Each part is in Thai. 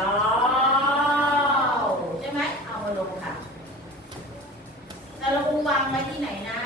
าวใช่ไหมเอามาลงค่ะแต่เราวงวางไว้ที่ไหนนะ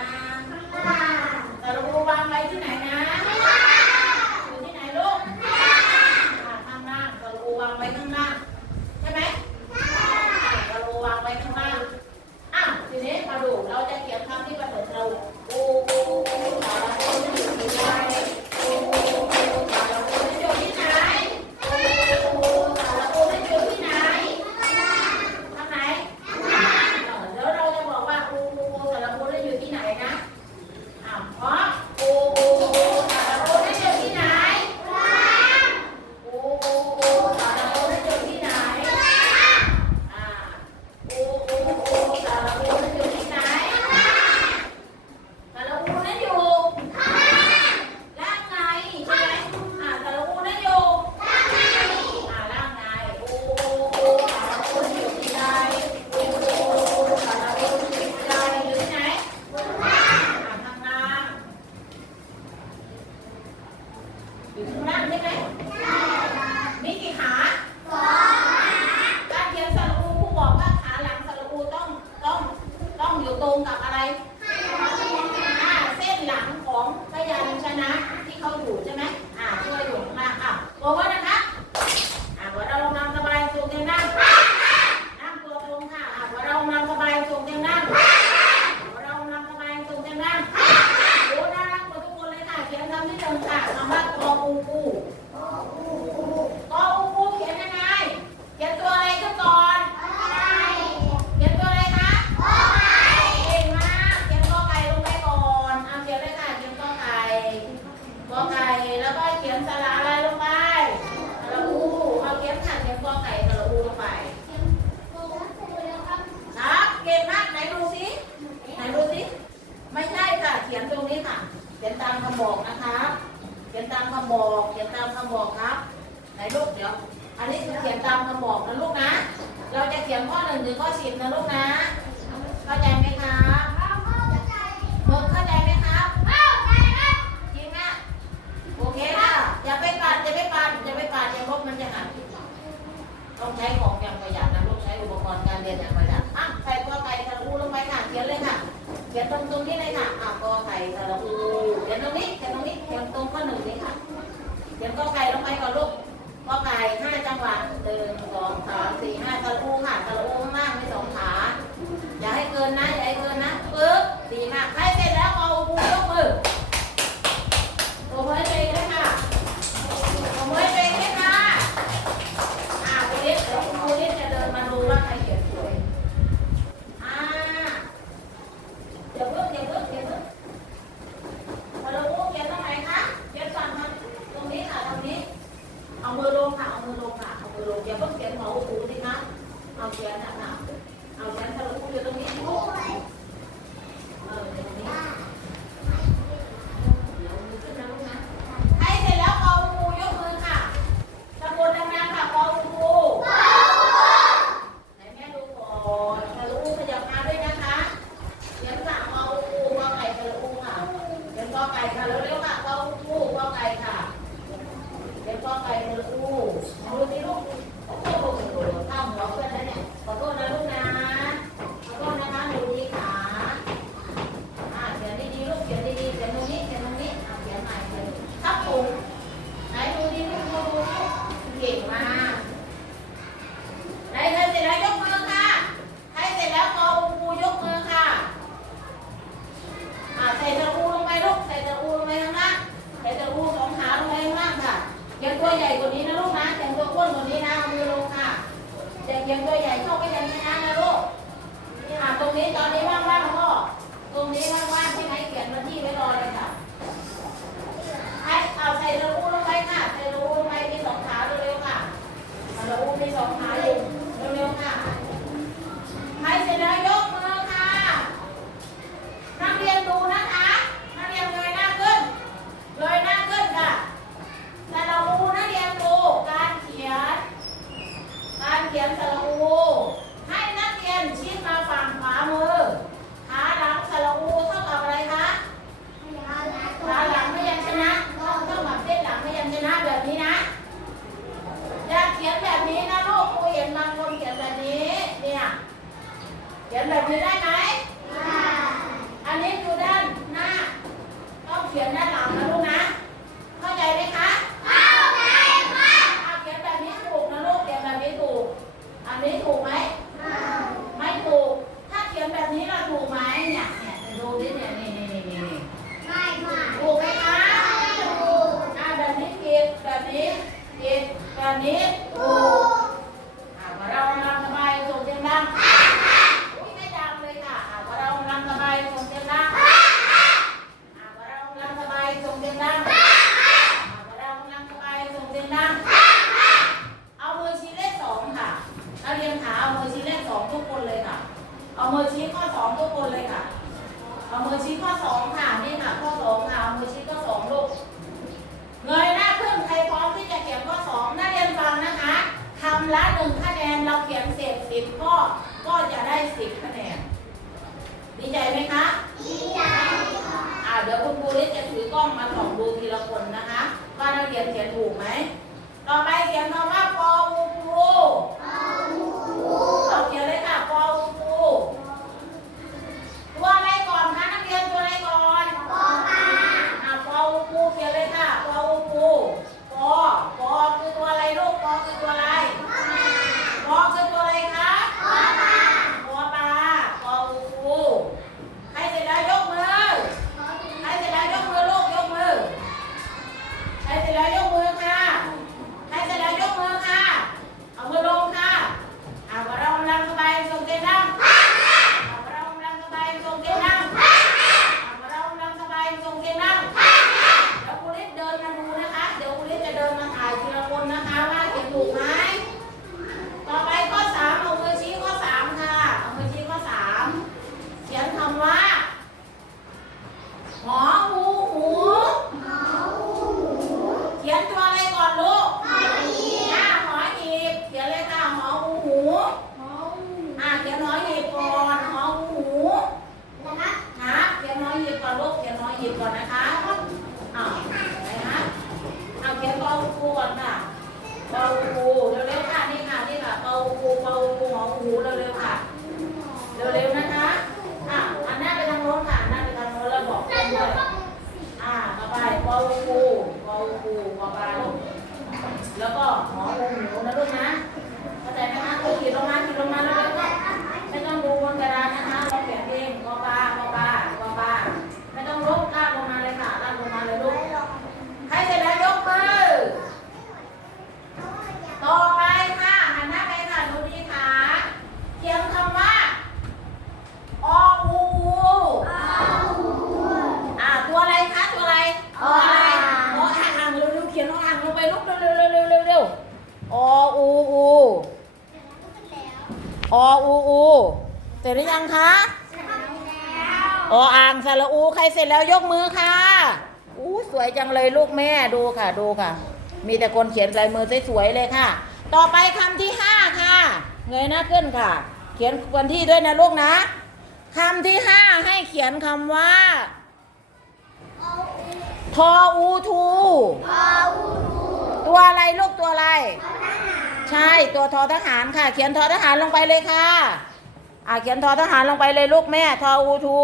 อไก่สระอูลงไป นัเก่งมากไหนดูสิไหนดูสิไม่ใช่ค่ะเขียนตรงนี้ค่ะ เขียนตามคำบอกนะคะเขียนตามคำบอก เขียนตามคำบอกครับ ไหนลูกเดี๋ยว อันนี้คือเขียนตามคำบอกนะลูกนะ เราจะเขียนข้อหนึ่งถึงข้อสิบนะลูกนะ เข้าใจไหมคะเบเข้าใจไหมครัจโอเคค่ะอย่าไปปัดอย่าไปปัดอย่าไปปัดย่าลบมันจะหัก ต้องใช้ของอย่างประหยัดนะลูกใช้อุปกรณ์การเรียนอย่างประหยัดอะใส่กอไก่สระอูลงไปค่ะเขียนเลยค่ะ เขียนตรงตรงนี้เลยค่ะอะกอไก่สระอูเขียนตรงนี้เขียนตรงนี้เขียนตรงข้อหนึ่งนี้ค่ะเขียนกอไก่ลงไปก่อนลูกกอไก่ห้าจังหวะหนึ่งสองสามสี่ห้าสระอูค่ะสระอูข้างล่างม่สองขาอย่าให้เกินนะอย่าให้เกินนะปึ๊บดีมากใคร 天哪！dẫn đầu đi ra nói เริ่มาถ่ายทีละคนนะคะว่าเขียนถูกไหม ไปลุกเร็วเร็วเร็วเร็วเร็วออูอูออูอูเสร็จหรือยังคะเสร็จแล้วออ่างสาระอูใครเสร็จแล้วยกมือค่ะอู้สวยจังเลยลูกแม่ดูค่ะดูค่ะ มีแต่คนเขียนลายมือสวยๆเลยค่ะ ต่อไปคำที่ห้าค่ะ เงยหน้าขึ้นค่ะ เขียนวันที่ด้วยนะลูกนะคำที่ห้าให้เขียนคำว่า ทออูทูทออูทู ตัวอะไรลูกตัวอะไร ใช่ตัวทอทหารค่ะ เขียนทอทหารลงไปเลยค่ะ อ่าเขียนทอทหารลงไปเลยลูกแม่ทออูทู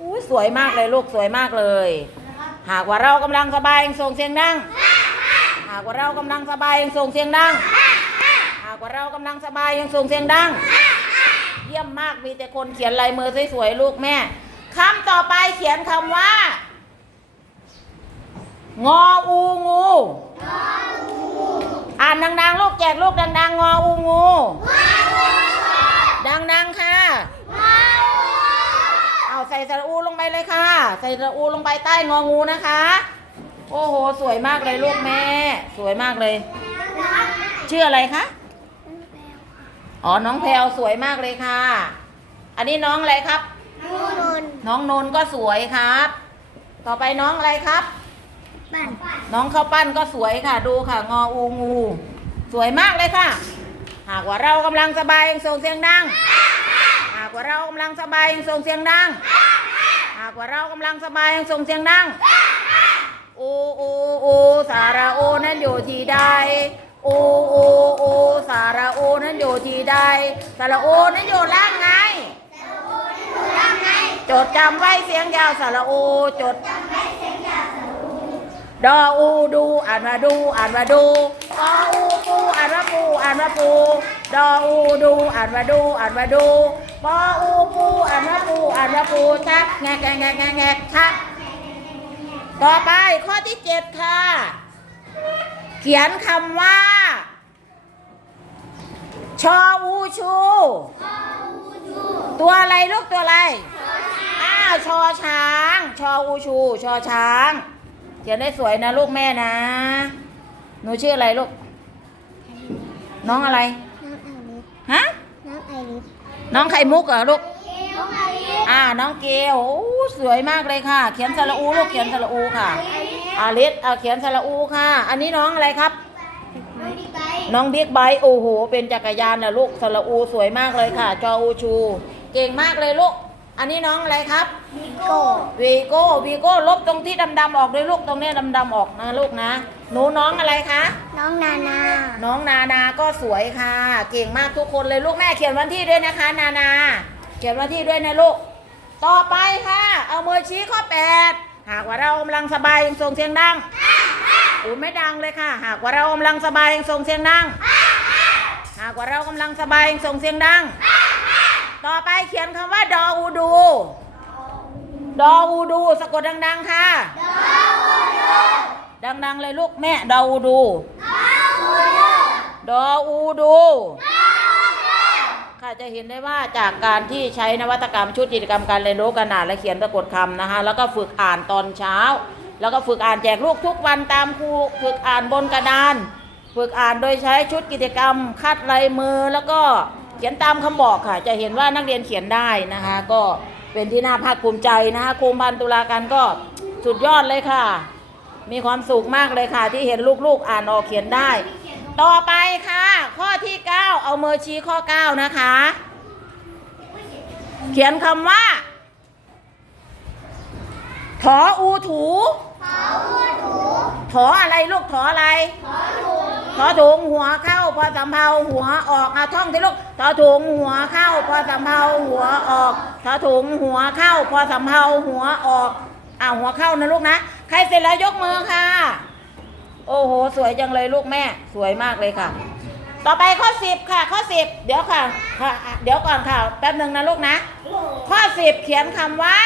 อู้สวยมากเลยลูกสวยมากเลย หากว่าเรากำลังสบายเองส่งเสียงดัง หากว่าเรากำลังสบายเองส่งเสียงดัง หากว่าเรากำลังสบายยังส่งเสียงดัง เยี่ยมมากมีแต่คนเขียนลายมือสวยๆลูกแม่ คำต่อไปเขียนคำว่า งออูงู อ่านดังๆ ลูกแจกลูกดังๆ งออูงู ดังๆ ค่ะ เอาใส่สะอูลงไปเลยค่ะ ใส่สะอูลงไปใต้งองูนะคะ โอ้โห สวยมากเลยลูกแม่ สวยมากเลย ชื่ออะไรคะ อ๋อ น้องแพลวสวยมากเลยค่ะ อันนี้น้องอะไรครับ น้องนน น้องนนก็สวยครับ ต่อไปน้องอะไรครับ น้องข้าวปั้นก็สวยค่ะดูค่ะ งออูงู สวยมากเลยค่ะ หากว่าเรากำลังสบายยังส่งเสียงดัง หากว่าเรากำลังสบายยังส่งเสียงดัง หากว่าเรากำลังสบายยังส่งเสียงดังอูอูอูสาระอูนั้นอยู่ที่ใดอูอูอูสาระอูนั้นอยู่ที่ใดสาระอูนั้นอยู่ล่างไงจดจำไว้เสียงยาวสาระอูจด ดออูดูอ่านว่าดูอ่านว่าดูปออูปูอ่านว่าปูอ่านว่าปูดออูดูอ่านว่าดูอ่านว่าดูปออูปูอ่านว่าปูอ่านว่าปูชักแงกแงกแงกแงกแงกชักต่อไปข้อที่เจ็ดค่ะ เขียนคำว่า ชออูชู ตัวอะไรลูกตัวอะไร อ้าวชอช้าง ชออูชู ชอช้าง เขียนได้สวยนะลูกแม่นะ หนูชื่ออะไรลูก น้องอะไร ฮะ น้องไข่มุกเหรอลูกอ่า น้องเกลโอ้สวยมากเลยค่ะ เขียนสระอูลูกเขียนสระอูค่ะอาลิสเอาเขียนสระอูค่ะ อันนี้น้องอะไรครับ น้องบิ๊กไบค์โอ้โห เป็นจักรยานนะลูกสระอูสวยมากเลยค่ะ จออูชู เก่งมากเลยลูก อันนี้น้องอะไรครับ วีโก้วีโก้ลบตรงที่ดำๆออกด้วยลูกตรงเนี้ยดำๆออกนะลูกนะ หนูน้องอะไรคะ น้องนานา น้องนานาก็สวยค่ะ เก่งมากทุกคนเลยลูกแม่เขียนวันที่ด้วยนะคะ นานา เขียนวันที่ด้วยนะลูก ต่อไปค่ะ เอามือชี้ข้อแปดหากว่าเรากำลังสบายยังส่งเสียงดังอูไม่ดังเลยค่ะ หากว่าเรากำลังสบายยังส่งเสียงดัง หากว่าเรากำลังสบายยังส่งเสียงดัง ต่อไปเขียนคำว่าดออูดู ดออูดู สะกดดัง ๆ ค่ะ ดัง ๆ เลยลูกแม่ ดออูดู ดออูดู ค่ะจะเห็นได้ว่าจากการที่ใช้นวัตกรรมชุดกิจกรรมการเรียนรู้ขนาดและเขียนสะกดคำนะคะ แล้วก็ฝึกอ่านตอนเช้า แล้วก็ฝึกอ่านแจกลูกทุกวันตามครูฝึกอ่านบนกระดาน ฝึกอ่านโดยใช้ชุดกิจกรรมคัดลายมือแล้วก็เขียนตามคำบอกค่ะ จะเห็นว่านักเรียนเขียนได้นะคะ ก็ เป็นที่น่าภาคภูมิใจนะคะครูพันตุลาการก็สุดยอดเลยค่ะ มีความสุขมากเลยค่ะ ที่เห็นลูกๆอ่านออกเขียนได้ ต่อไปค่ะ ข้อที่ 9 เอามือชี้ข้อ 9 นะคะ เขียนคำว่า ถออูถู ถออะไรลูกถออะไรถอถุงหัวเข้า พอสำเภาหัวออกเอาท่องสิลูกถอถุงหัวเข้า พอสำเภาหัวออกถอถุงหัวเข้า พอสำเภาหัวออกอ่าหัวเข้านะลูกนะใครเสร็จแล้วยกมือค่ะ โอ้โห สวยจังเลยลูกแม่ สวยมากเลยค่ะ ต่อไปข้อสิบค่ะ ข้อสิบเดี๋ยวค่ะค่ะ เดี๋ยวก่อนค่ะแป๊บหนึ่งนะลูกนะ ข้อสิบเขียนคำว่า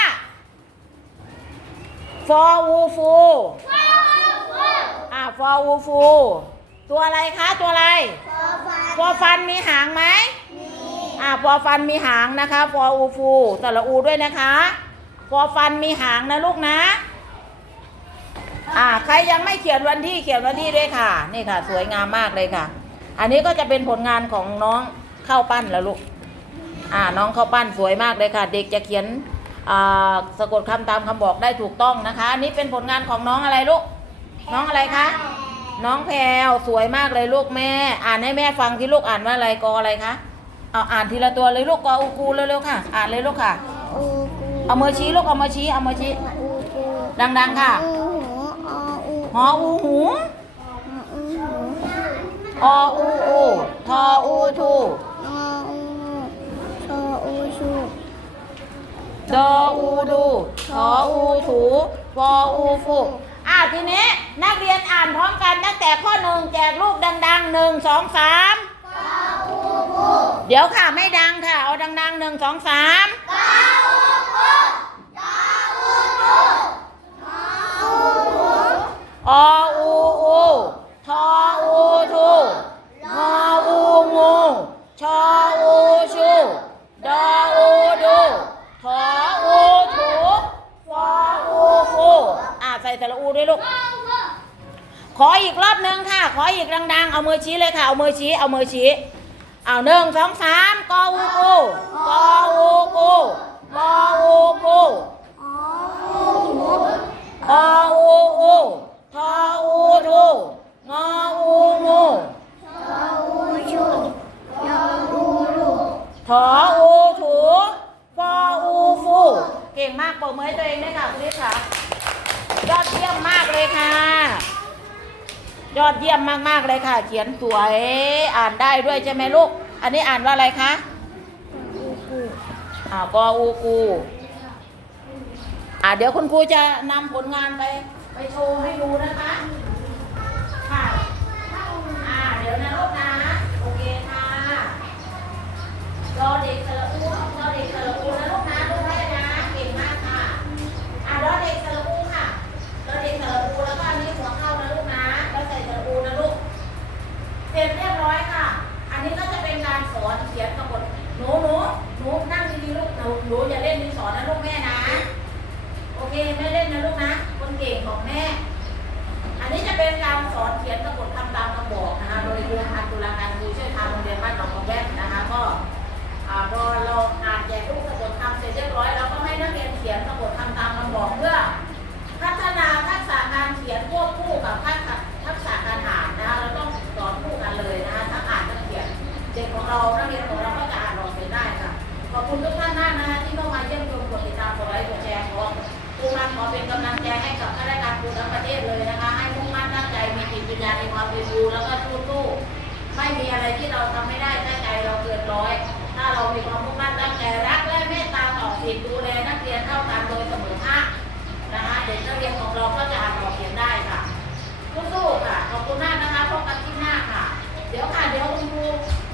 for wu fu อ่า for wu fu ตัวอะไรคะตัวอะไรฟอฟันมีหางไหมอ่าฟอฟันมีหางนะคะฟออูฟูสระอูด้วยนะคะฟอฟันมีหางนะลูกนะอ่าใครยังไม่เขียนวันที่เขียนวันที่ด้วยค่ะ นี่ค่ะ สวยงามมากเลยค่ะ อันนี้ก็จะเป็นผลงานของน้องเข้าปั้นแล้วลูกอ่าน้องเข้าปั้นสวยมากเลยค่ะ เด็กจะเขียนอ่า สะกดคำตามคำบอกได้ถูกต้องนะคะอันนี้เป็นผลงานของน้องอะไรลูก น้องอะไรคะ น้องแพรวสวยมากเลยลูกแม่ อ่านให้แม่ฟังที่ลูกอ่านว่าอะไรกออะไรคะเอาอ่านทีละตัวเลยลูกกออูกูเร็วๆค่ะ อ่านเลยลูกค่ะอูกูเอามือชี้ลูกเอามือชี้เอามือชี้อูกูดังๆค่ะอูหูออูหออูหูอูหูออูอูทออูทูออูชออูชู ดออูดูทออูถูฟออูฟูอะทีนี้นักเรียนอ่านพร้อมกันตั้งแต่ข้อหนึ่งแจกลูกดังๆหนึ่งสองสามเดี๋ยวค่ะไม่ดังค่ะ เอาดังๆหนึ่งสองสามออูอูทออูทู อูด้วยลูก ขออีกรอบหนึ่งค่ะ ขออีกดัง ๆ เอามือชี้เลยค่ะ เอามือชี้ เอามือชี้ เอาหนึ่งสองสามกออูกูกออูกูกออูกูออหูออูอูทออูทูงออูงูชออูชูยออูลูถออูถูฟออูฟู เก่งมากปรบมือให้ตัวเองด้วยค่ะคุณลิศค่ะ ยอดเยี่ยมมากเลยค่ะ ยอดเยี่ยมมากๆเลยค่ะ เขียนสวยอ่านได้ด้วยใช่ไหมลูก อันนี้อ่านว่าอะไรคะอูกูอ่ากออูกูอ่าเดี๋ยวคุณครูจะนำผลงานไป ไปโชว์ให้ดูนะคะ ค่ะอ่าเดี๋ยวนะลูกนะ โอเคค่ะรอเด็ก นูหนูอย่าเล่นดินสอนนะลูกแม่นะ โอเคไม่เล่นนะลูกนะ คนเก่งของแม่ อันนี้จะเป็นการสอนเขียนกระบทคำตามคำบอกนะคะ โดยครูพันตุลาการ ร้อย ถ้าเรามีความมุ่งมั่นตั้งใจรักและเมตตาต่อสิทธิ์ดูแลนักเรียนเท่ากันโดยเสมอภาคนะคะเด็กนักเรียนของเราก็จะอ่านออกเขียนได้ค่ะสู้ๆค่ะขอบคุณมากนะคะพบกันที่หน้าค่ะ เดี๋ยวค่ะเดี๋ยวคุณครู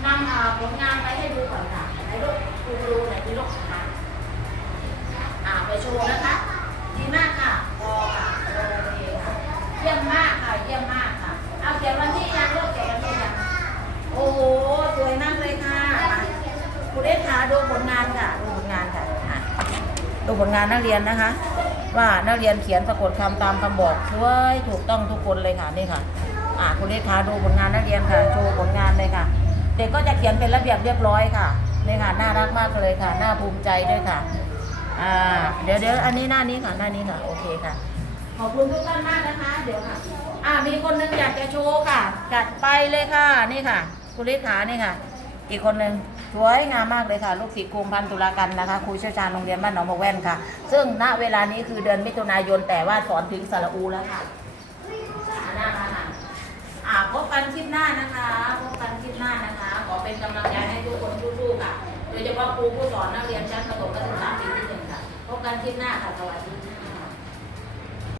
นำผลงานไปให้ดูก่อนค่ะไหนลูกครูดูไหนพี่ลูกค่ะอ่าไปโชว์นะคะ ดีมากค่ะพอค่ะโอเคค่ะ เยี่ยมมากค่ะ เยี่ยมมากค่ะ เอาเขียนวันที่ยังลูกเขียนวันที่ยังโอ้โห สวยมากเลยค่ะมาครูเดูผลงานค่ะดูผลงานค่ะอะดูผลงานนักเรียนนะคะ ว่านักเรียนเขียนสะกดคำตามคำบอกช่วยถูกต้องทุกคนเลยค่ะนี่ค่ะอ่าคุณเลขาดูผลงานนักเรียนค่ะโชว์ผลงานเลยค่ะ เด็กก็จะเขียนเป็นระเบียบเรียบร้อยค่ะนี่ค่ะน่ารักมากเลยค่ะน่าภูมิใจด้วยค่ะอ่าเดี๋ยวเดี๋ยวอันนี้หน้านี้ค่ะหน้านี้ค่ะโอเคค่ะ ขอบคุณทุกท่านมากนะคะ เดี๋ยวค่ะอ่ามีคนหนึงอยากจะโชว์ค่ะจัดไปเลยค่ะนี่ค่ะคุณเลขานี่ค่ะ อีกคนหนึ่ง สวยงามมากเลยค่ะ ลูกศิษย์กรมพันธุลากันนะคะครูเชี่ยวชาญโรงเรียนบ้านหนองมะแว่นค่ะ ซึ่งณเวลานี้คือเดือนมิถุนายนแต่ว่าสอนถึงสระอูแล้วค่ะหน้าค่ะอ่าพบกันคลิปหน้านะคะพบกันคลิปหน้านะคะ ขอเป็นกำลังใจให้ทุกคนสู้ๆค่ะ โดยเฉพาะครูผู้สอนนักเรียนชั้นประถมและศึกษาปีที่หนึ่งค่ะพบกันคลิปหน้าค่ะสวัสดี